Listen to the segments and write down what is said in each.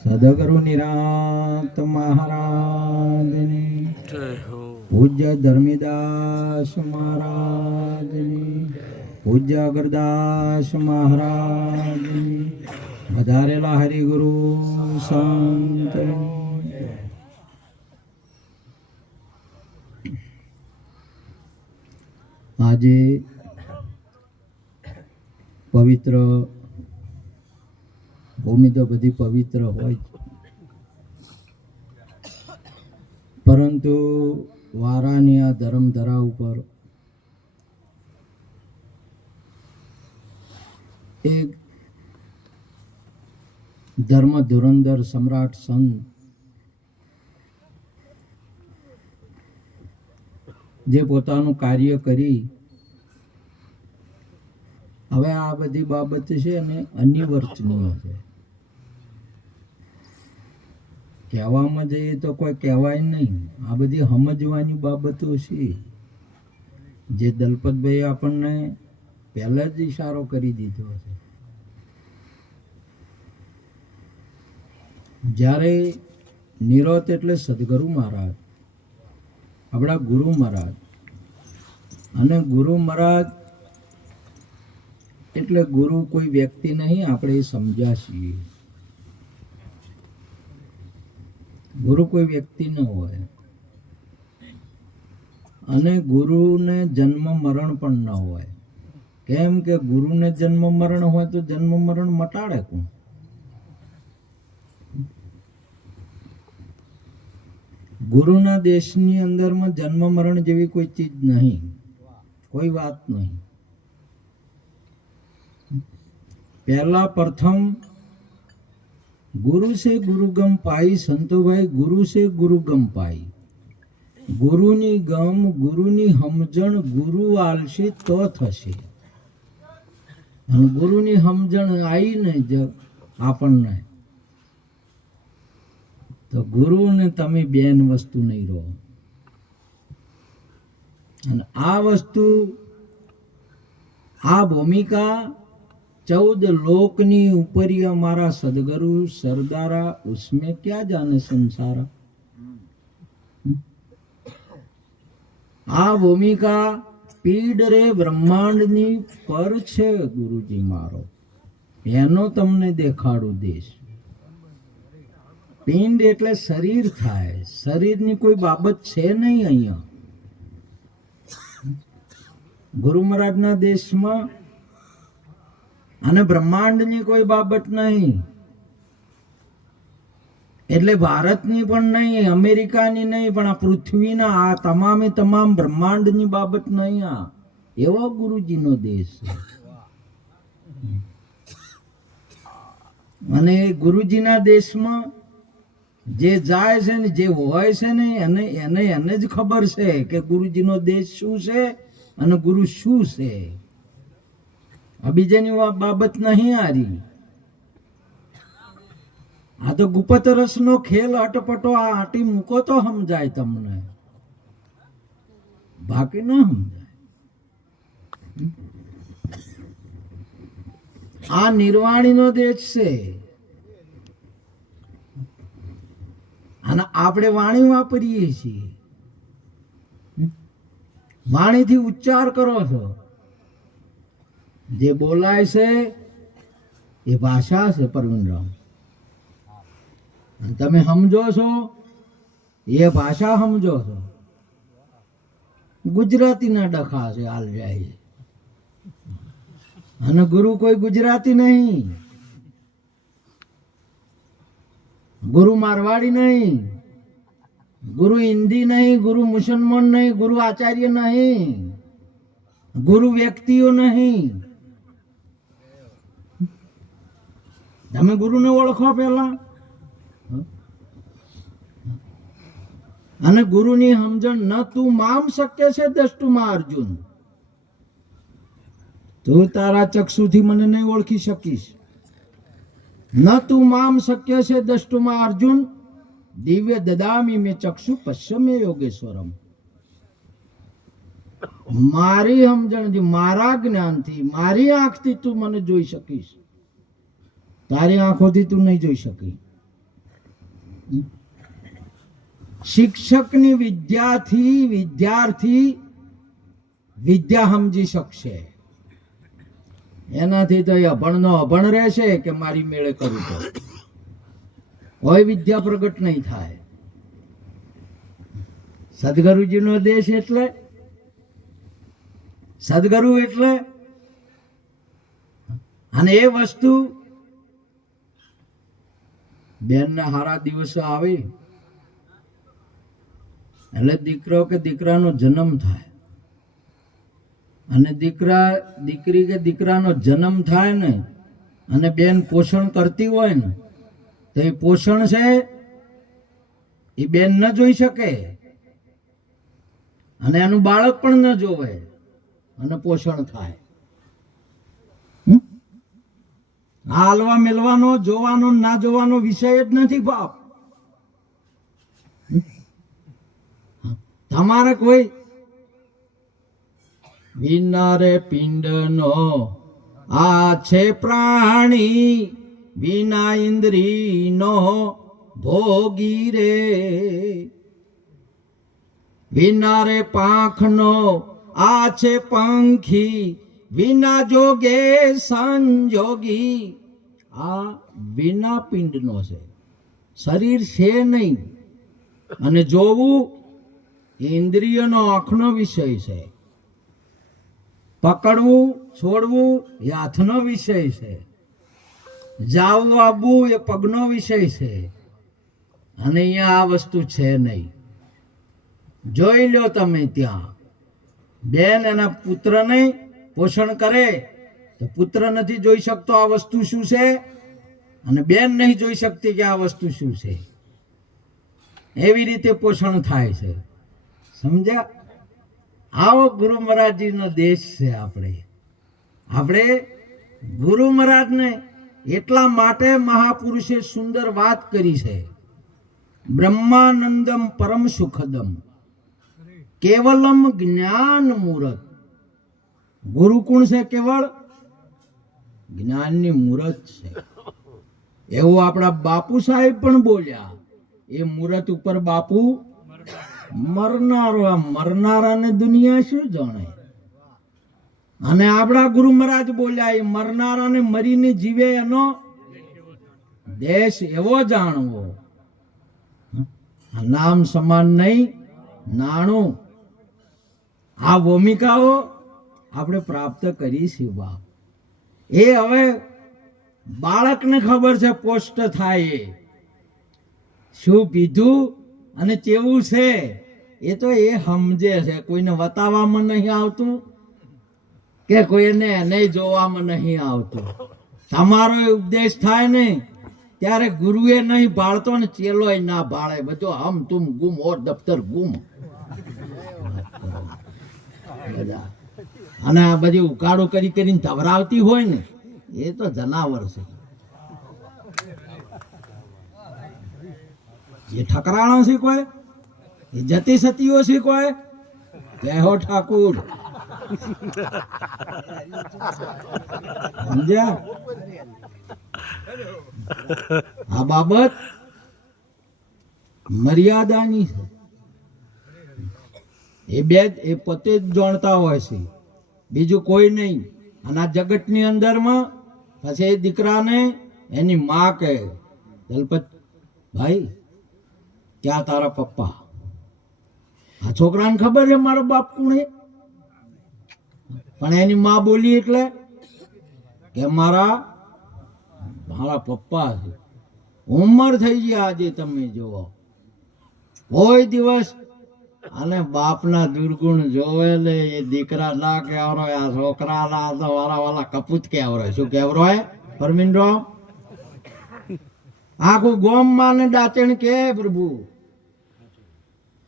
સદગુરુ નિરાંત મહારાજની પૂજ્ય ધર્મીદાસ મહારાજની પૂજ્ય અગરદાસ મહારાજની વધારેલા હરિગુરુ સંત આજે પવિત્ર ભૂમિ તો બધી પવિત્ર હોય પરંતુ વારાની આ ધર્મધરા ઉપર એક ધર્મ ધુરંધર સમ્રાટ સંત જે પોતાનું કાર્ય કરી હવે આ બધી બાબત છે અને અનિવર્તનીય છે. કહેવામાં જઈએ તો કોઈ કહેવાય નહીં, આ બધી સમજવાની બાબતો છે જે દલપતભાઈ આપણને પહેલા જ ઈશારો કરી દીધો છે. જ્યારે નિરોત એટલે સદગુરુ મહારાજ, આપણા ગુરુ મહારાજ, અને ગુરુ મહારાજ એટલે ગુરુ કોઈ વ્યક્તિ નહીં, આપણે એ સમજ્યા છીએ. ગુરુ કોઈ વ્યક્તિ ન હોય અને ગુરુને જન્મ મરણ પણ ન હોય. કેમ કે ગુરુને જન્મ મરણ હોય તો જન્મ મરણ મટાડે કોણ? ગુરુના દેશની અંદરમાં જન્મ મરણ જેવી કોઈ ચીજ નહીં, કોઈ વાત નહીં. पहला प्रथम गुरु से गुरुगम पाई. संतोभाई गुरु से गुरुगम पाई. गुरुनी गम गुरुनी समजण गुरु आलशी तो थशे. गुरुनी समजण आई ने जब आपने तो गुरु ने तमे बेन वस्तु नहीं रहो. आ वस्तु आ भूमिका 14 लोकनी ऊपरी हमारा सदगुरु सरदारा, उसमें क्या जाने संसारा. आ भूमिका पीड रे ब्रह्मांडनी पर छे गुरुजी मारो, एनो तमने देखाड़ू देश. पिंड એટલે શરીર થાય, શરીરની કોઈ બાબત છે નહીં અહીંયા. ગુરુ મહારાજના દેશમાં અને બ્રહ્માંડની કોઈ બાબત નહીં, એટલે ભારતની પણ નહીં, અમેરિકાની નહીં, પણ આ પૃથ્વીના આ તમામે તમામ બ્રહ્માંડની બાબત નહીં. આ એવો ગુરુજીનો દેશ છે. અને ગુરુજીના દેશમાં જે જાય છે ને, જે હોય છે ને, એને જ ખબર છે કે ગુરુજીનો દેશ શું છે અને ગુરુ શું છે. આ બીજાની બાબત નહીં આરી. આ તો ગુપ્ત રસનો ખેલ અટપટો આ આટી મૂકો તો સમજાય તમને, બાકી ન સમજાય. આ નિર્વાણીનો દેશ છે અને આપણે વાણી વાપરીએ છીએ. વાણીથી ઉચ્ચાર કરો છો, જે બોલાય છે એ ભાષા છે. પરવીનરામ, તમે સમજો છો એ ભાષા સમજો છો. ગુજરાતીના ડખા છે હાલ જાય છે, અને ગુરુ કોઈ ગુજરાતી નહીં, ગુરુ મારવાડી નહીં, ગુરુ હિન્દી નહીં, ગુરુ મુસલમાન નહીં, ગુરુ આચાર્ય નહીં, ગુરુ વ્યક્તિઓ નહીં. તમે ગુરુને ઓળખો પેલા, અને ગુરુની સમજણ ન તું મામ શક્ય છે દષ્ટુમાં અર્જુન. તું તારા ચક્ષુથી મને નહીં ઓળખી શકીશ. ન તું મામ શક્ય છે દષ્ટુમાં અર્જુન. દિવ્ય દદામી મેં ચક્ષુ પશ્ચમે યોગેશ્વરમ. મારી સમજણથી, મારા જ્ઞાનથી, મારી આંખથી તું મને જોઈ શકીશ. તારી આંખોથી તું નહીં જોઈ શકી. શિક્ષકની વિદ્યાથી વિદ્યાર્થી વિદ્યા સમજી શકશે. એનાથી તો એ અભણનો અભણ રહેશે કે મારી મેળે કરું તો કોઈ વિદ્યા પ્રગટ નહીં થાય. સદગુરુજીનો દેશ એટલે સદગુરુ એટલે અને એ વસ્તુ બેનના હારા દિવસો આવે એટલે દીકરો કે દીકરાનો જન્મ થાય અને દીકરી કે દીકરાનો જન્મ થાય ને અને બેન પોષણ કરતી હોય ને તો એ પોષણ છે એ બેન ન જોઈ શકે અને એનું બાળક પણ ન જોવે અને પોષણ થાય. હાલવા મેલવાનો જોવાનો ના જોવાનો વિષય જ નથી બાપ. તમારે કોઈ વિનારે પિંડનો આ છે પ્રાણી વિના ઇન્દ્રિયનો ભોગી રે. વિનારે પાંખનો આ છે પંખી વિના જોગે સંજોગી. આ વિના પિંડનો છે, શરીર છે નહીં. અને જોવું ઇન્દ્રિયનો આંખનો વિષય છે, પકડવું છોડવું એ હાથનો વિષય છે, જાવું આવવું એ પગનો વિષય છે. અને અહીંયા આ વસ્તુ છે નહીં. જોઈ લો તમે ત્યાં બેન એના પુત્રને પોષણ કરે તો પુત્ર નથી જોઈ શકતો આ વસ્તુ શું છે અને બેન નહીં જોઈ શકતી કે આ વસ્તુ શું છે. એવી રીતે પોષણ થાય છે. સમજ્યા? આવો ગુરુ મહારાજજીનો દેશ છે. આપણે ગુરુ મહારાજને એટલા માટે મહાપુરુષે સુંદર વાત કરી છે. બ્રહ્માનંદમ પરમ સુખદમ કેવલમ જ્ઞાન મૂરત. ગુરુ કોણ છે? કેવળ જ્ઞાનની મૂરત છે. એવું આપણા બાપુ સાહેબ પણ બોલ્યા. એ મૂરત ઉપર બાપુ મરનારો. મરનારાને દુનિયા શું જાણે? અને આપણા ગુરુ મહારાજ બોલ્યા એ મરનારાને મરીને જીવે એનો દેશ એવો જાણવો. નામ સમાન નહીં નાણું. આ ભૂમિકાઓ આપણે પ્રાપ્ત કરીશું બાપ. એ હવે બાળકને ખબર છે પોસ્ટ થાય એ શું પીધું અને કેવું છે એ તો એ સમજે છે. કોઈને બતાવવામાં નહીં આવતું કે કોઈને નહીં જોવામાં નહીં આવતું. તમારો ઉપદેશ થાય ને ત્યારે ગુરુએ નહીં ભાળતો ને ચેલોય ના ભાળે. બધો હમ તુમ ગુમ ઓર દફતર ગુમ. અને આ બધી ઉકાળો કરીને ધવરાવતી હોય ને એ તો જનાવર છે. એ ઠકરાણો શીખવાય, એ જતી સતીઓ શીખવાય. જય હો ઠાકુર. સમજ્યા? આ બાબત મર્યાદાની છે. એ બે એ પોતે જ જાણતા હોય છે, બીજું કોઈ નહીં. અને આ જગતની અંદરમાં પછી એ દીકરાને એની માં કહે દલપત ભાઈ ક્યાં તારા પપ્પા? આ છોકરાને ખબર છે મારો બાપ કોણ છે, પણ એની માં બોલી એટલે કે મારા પપ્પા છે. ઉંમર થઈ ગઈ આજે તમે જુઓ. કોઈ દિવસ અને બાપના દુર્ગુણ જોવે લે એ દીકરા ના કેવરો, આ છોકરા ના તો વાળા કપૂત કેવરો. શું કેવરો હે પરમીન્દ્રો? આખું ગોમ માને ડાચણ કે પ્રભુ.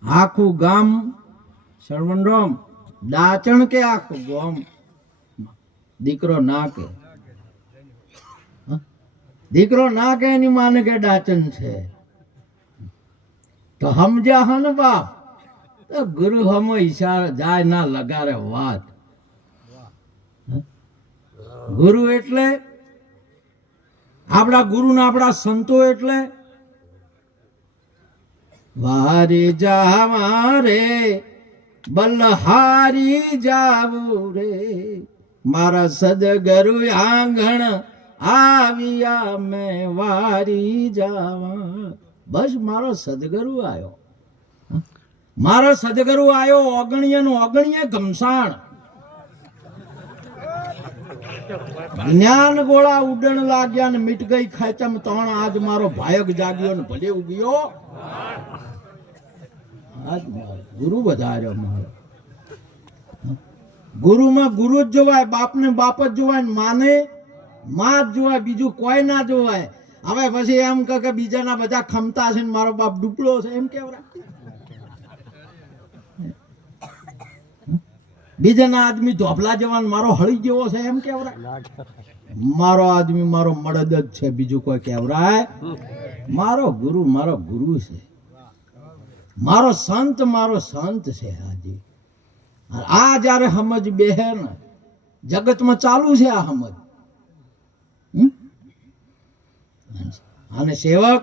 આખું ગામ સરવણરોમ ડાચણ કે આખું ગોમ. દીકરો ના કે, દીકરો ના કે એની માને કે ડાચણ છે. તો સમજ્યા હન બાપ? ગુરુ હમો ઈશારા જાય ના લગારે વાત. ગુરુ એટલે આપણા ગુરુના આપણા સંતો એટલે વારે જાવા રે બલહારી જાવું રે મારા સદગરુ આંગણ આવ્યા મેં વારી જાવા. બસ મારો સદગરુ આવ્યો, મારો સદગરુ આવ્યો. ઓગણીએ નો ઓગણીએ ઘમસાણ જ્ઞાન ગોળા ઉડણ લાગ્યા ને મીટ ગઈ ખેચમ તણ. આજ મારો ભાયક જાગ્યો ને ભલે ઉગ્યો. આજ ગુરુ વધાર્યો મારો. ગુરુમાં ગુરુ જ જોવાય, બાપને બાપ જ જોવાય, માને માં જ જોવાય, બીજું કોઈ ના જોવાય. હવે પછી એમ કે બીજાના બધા ખમતા છે ને મારો બાપ ડૂપલો છે એમ કેવરા. બીજાના આદમી ધોપલા જવાન મારો હળી જેવો છે એમ કેવરા. મારો આદમી મારો મળદ જ છે, બીજું કોઈ કેવરાય. મારો ગુરુ છે, મારો સંત છે. હાજી આ જયારે સમજ બેહે ને જગતમાં ચાલુ છે આ સમજ. અને સેવક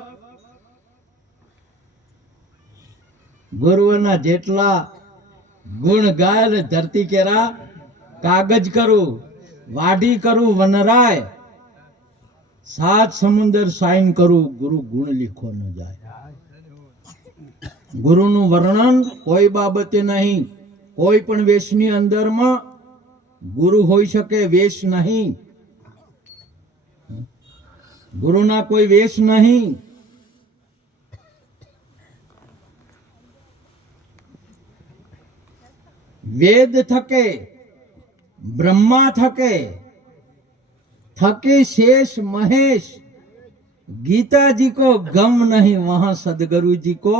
ગુરુના જેટલા ગુણ ગાય ધરતી કેરા કાગજ કરું વાઢી કરું વનરાય 7 સમુંદર સાઈન કરું ગુરુ ગુણ લીખો ન જાય. ગુરુનું વર્ણન કોઈ બાબતે નહીં. કોઈ પણ વેશની અંદરમાં ગુરુ હોઈ શકે, વેશ નહીં. ગુરુના કોઈ વેશ નહીં. વેદ થકે બ્રહ્મા થકે शेष महेश गीता जी को गम नहीं वहां सदगुरु जी को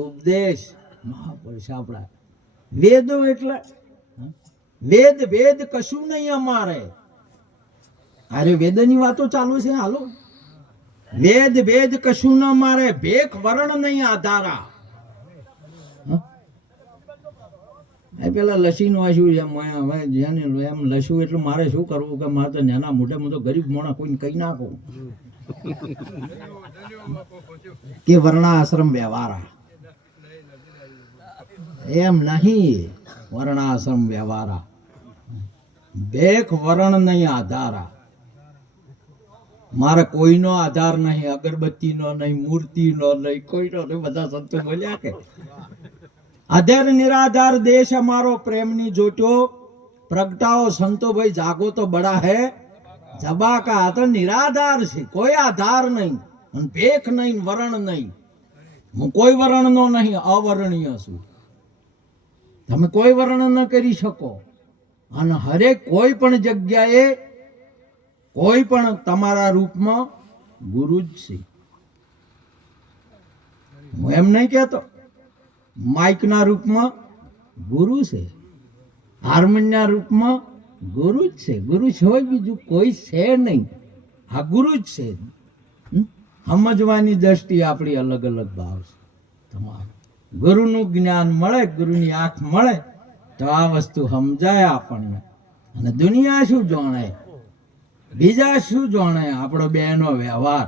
उपदेश. મહાપુરુષ આપણા વેદો એટલે વેદ કશું નહીં અમારે. અરે વેદની વાતો ચાલુ છે હાલો. વેદ કશું ન મારે, ભેખ વરણ નહીં આધારા. પેલા લસી નો આશું હવે જેને એમ લસું એટલું મારે શું કરવું કે મારે તો નાના મોઢે તો ગરીબ મોણા કોઈને કહી નાખું કે વર્ણાશ્રમ વ્યવહારા. એમ નહીં, વર્ણાશ્રમ વ્યવહારા. ભેખ વરણ નહીં આધારા. મારે કોઈનો આધાર નહીં, અગરબત્તીનો નહીં, મૂર્તિનો નહીં, કોઈનો નહીં. બધા સંતો બોલ્યા કે અધર નિરાધાર દેશ અમારો પ્રેમની જોટો પ્રગટાઓ. સંતો ભાઈ જાગો તો બડા હે જબાકા. આ તો નિરાધાર છે, કોઈ આધાર નહીં, ભેખ નહીં, વરણ નહીં. હું કોઈ વર્ણનો નહીં, અવર્ણનીય છું. તમે કોઈ વર્ણન ન કરી શકો. અને હરેક કોઈ પણ જગ્યાએ કોઈ પણ તમારા રૂપમાં ગુરુ જ છે. હું એમ નહીં કહેતો માઇકના રૂપમાં ગુરુ છે, હાર્મોનિયમના રૂપમાં ગુરુ જ છે. ગુરુ સિવાય બીજું કોઈ છે નહીં. આ ગુરુ જ છે. સમજવાની દ્રષ્ટિ આપણી અલગ અલગ ભાવ છે. તમારું ગુરુનું જ્ઞાન મળે, ગુરુની આંખ મળે તો આ વસ્તુ સમજાય આપણને. અને દુનિયા શું જાણે, બીજા શું જાણે. આપણો બેનો વ્યવહાર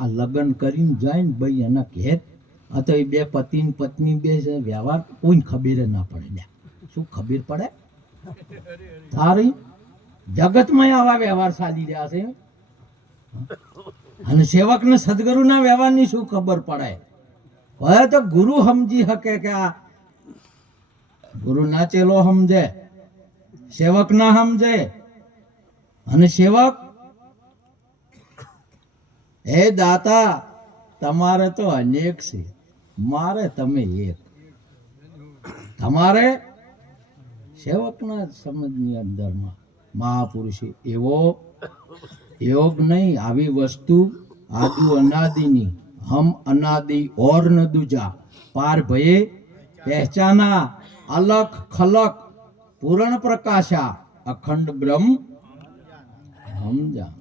આ લગ્ન કરીને જાય ને ભાઈ એના ઘેર, આ તો એ બે પતિ ને પત્ની બે વ્યવહાર કોઈ ખબર ના પડે. શું ખબર પડે તારી? જગતમાં આવા વ્યવહાર ચાલી રહ્યા છે. અને સેવક ને સદગુરુ ના વ્યવહારની શું ખબર પડે? હવે તો ગુરુ સમજી શકે કે આ ગુરુ ના ચેલો સમજે, સેવક ના સમજે. અને સેવક હે દાતા તમારે તો અનેક છે, મારે તમે એક. તમારે સેવકના સમજની અંદરમાં મહાપુરુષે એવો યોગ નહીં. આવી વસ્તુ આદુ અનાદિની હમ અનાદિ ઓર ન દૂજા પાર ભયે પહેચાના અલખ ખલક પૂરણ પ્રકાશા અખંડ બ્રહ્મ સમજા.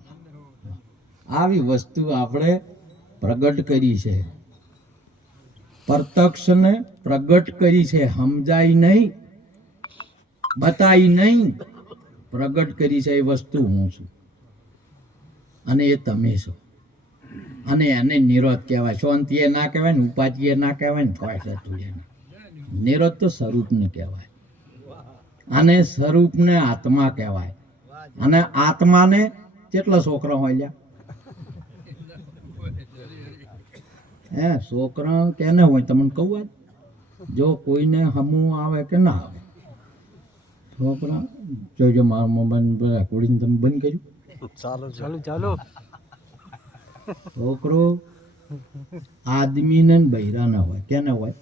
આવી વસ્તુ આપણે પ્રગટ કરી છે, પ્રત્યક્ષને પ્રગટ કરી છે. સમજાય નહીં, બતાઈ નહીં, પ્રગટ કરી છે. એ વસ્તુ હું છું. અને એ તમે છો. અને એને નિરોધ કહેવાય. શાંતિ એ ના કહેવાય ને ઉપાધિ એ ના કહેવાય ને કોઈ થતું એ ના. નિરોધ તો સ્વરૂપને કહેવાય. અને સ્વરૂપને આત્મા કહેવાય. અને આત્માને કેટલા છોકરા હોય લ્યા? હે છોકરા કેને હોય તમને કહું? આજ જો કોઈને હમું આવે કે ના આવે છોકરા જોજો. મારા મોબાઈલ રેકોર્ડિંગ તમે બંધ કર્યું? ચાલો. છોકરો આદમીને બૈરા ના હોય. કેને હોય?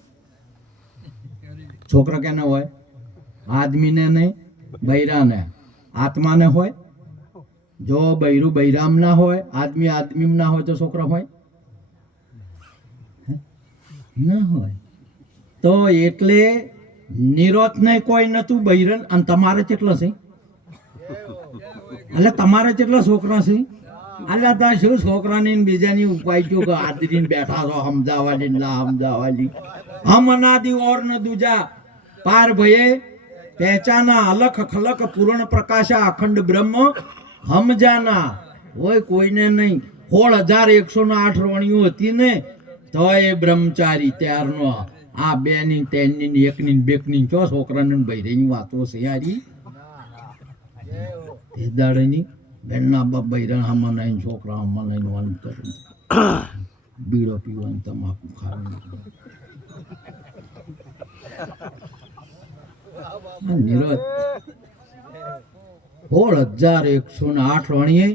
છોકરા કેને હોય? આદમીને નહીં, બૈરાને. આત્માને હોય. જો બૈરું બૈરામ ના હોય, આદમી આદમી ના હોય તો છોકરા હોય ના હોય. તો એટલે નિરોધ ને કોઈ નતું બૈરન. અને તમારે કેટલા છે? એટલે તમારે કેટલા છોકરા છે? અલ્યા તા શું છોકરાની બીજાની ઉપાય કે આદરીને બેઠા છો સમજાવવાની ના સમજાવવાની. હમ અનાદિ ઓર ન દૂજા પાર ભયે પહેચાના અલખ ખલક પૂર્ણ પ્રકાશા અખંડ બ્રહ્મ હમ જાના. હોય કોઈને નહીં. 16,108 રોણીઓ હતી ને તો એ બ્રહ્મચારી ત્યારનો. આ બે ની ત્રણ ની એકની બેકની ચો છોકરાને બૈરાની વાતો છે યારી. તે દાડેની બેનના બાપ બૈરા હમણાં નહીં, છોકરા હમણાં નહીં વાનું કરે. બીડો પીવાનું, તમાકુ ખાવાનું. નિરોધ 16,108 વાણીએ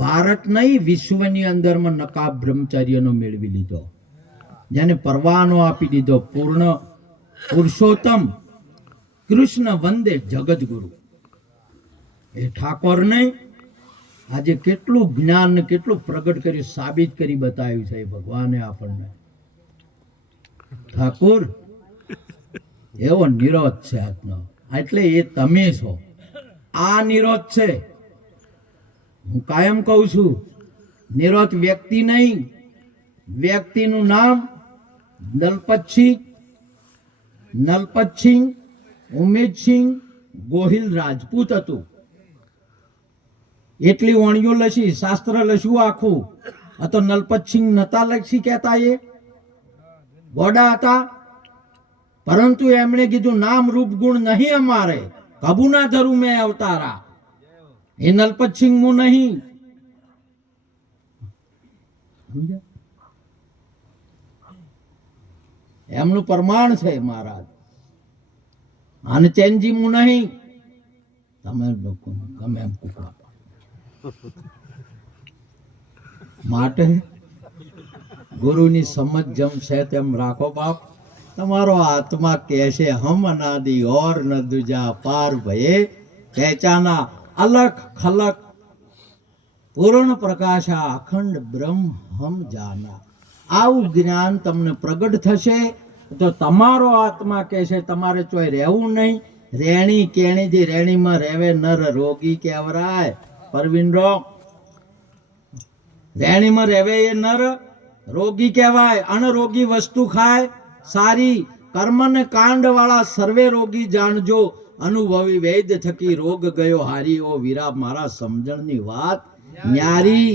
ભારત નહીં વિશ્વની અંદરમાં નકાબ બ્રહ્મચાર્યનો મેળવી લીધો. જેને પરવાનો આપી દીધો. પૂર્ણ પુરુષોત્તમ કૃષ્ણ વંદે જગત ગુરુ. એ ઠાકોર નહીં આજે કેટલું જ્ઞાન ને કેટલું પ્રગટ કર્યું, સાબિત કરી બતાવ્યું છે ભગવાને આપણને. ઠાકોર એવો નિરોધ છે આજનો. એટલે એ તમે છો. આ નિરોધ છે. હું કાયમ કહું છું નિરોધ વ્યક્તિ નહીં. વ્યક્તિનું નામ નલપતસિંહ ઉમેદસિંહ ગોહિલ રાજપૂત હતું. એટલી વાણીઓ લસી, શાસ્ત્ર લસ્યું આખું. આ તો નલપતસિંહ નતા લસી કહેતા, એ ગોડા હતા. પરંતુ એમણે કીધું નામ રૂપ ગુણ નહીં અમારે, કબુ ના ધરું મેં અવતારા. એ નલપતસિંહ હું નહીં. એમનું પ્રમાણ છે મહારાજ. અને ચેનજી હું નહીં. તમે લોકો ગમે એમ કુકડા માટે ગુરુની સમજ જેમ છે તેમ રાખો બાપ. તમારો આત્મા કહેશે હમ અનાદિ ઓર ન દૂજા પાર ભયે પહેચાના અલખ ખલક પૂર્ણ પ્રકાશા અખંડ બ્રહ્મ હમ જાના. આવું જ્ઞાન તમને પ્રગટ થશે તો તમારો આત્મા કહેશે તમારે ચોય રહેવું નહીં. રેણી કેણીથી રેણીમાં રહેવે નર રોગી કહેવરાય. પરવીનરો રેણીમાં રહેવે એ નર રોગી કહેવાય. અનરોગી વસ્તુ ખાય સારી. કર્મ ને કાંડ વાળા સર્વે રોગી જાણજો. અનુભવી વૈદ થકી રોગ ગયો હારી. ઓ વીરા મારા સમજણની વાત ન્યારી.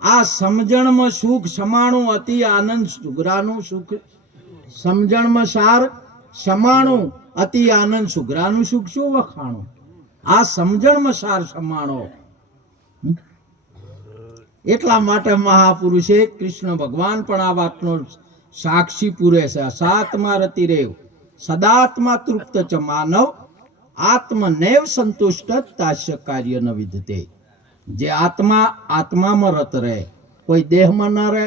આ સમજણમાં સુખ સમાણું અતિ આનંદ સુગરાનું સુખ. સમજણમાં સાર સમાણું અતિ આનંદ સુગરાનું સુખ શું વખાણું. આ સમજણમાં સાર સમાણો. એટલા માટે મહાપુરુષે કૃષ્ણ ભગવાન પણ આ વાતનો સાક્ષી પૂરે છે. સાતમા રતિ રેવ સદાત્મા તૃપ્ત ચ માનવ આત્મનેવ સંતુષ્ટ તાસ્ય કાર્ય ન વિદતે. જે આત્મા આત્મામાં રત રહે, કોઈ દેહમાં ના રહે,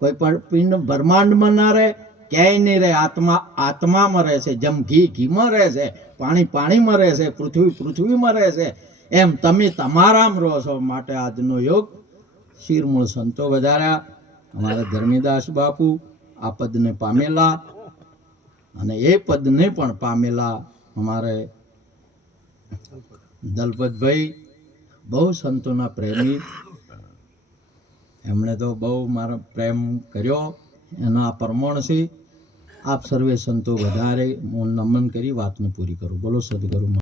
કોઈ પિંડ બ્રહ્માંડમાં ના રહે, ક્યાંય નહીં રહે. આત્મા આત્મામાં રહે છે. જેમ ઘી ઘીમાં રહે છે, પાણી પાણીમાં રહે છે, પૃથ્વી પૃથ્વીમાં રહે છે, એમ તમે તમારામાં રહો છો. માટે આજનો યોગ શિરમૂળ સંતો વધાર્યા. અમારા ધર્મીદાસ બાપુ આ પદને પામેલા અને એ પદને પણ પામેલા અમારે દલપતભાઈ બહુ સંતોના પ્રેમી. એમણે તો બહુ મારો પ્રેમ કર્યો. એના પ્રમાણ છે. આપ સર્વે સંતો વધારે હું નમન કરી વાતને પૂરી કરું. બોલો સદગુરુ.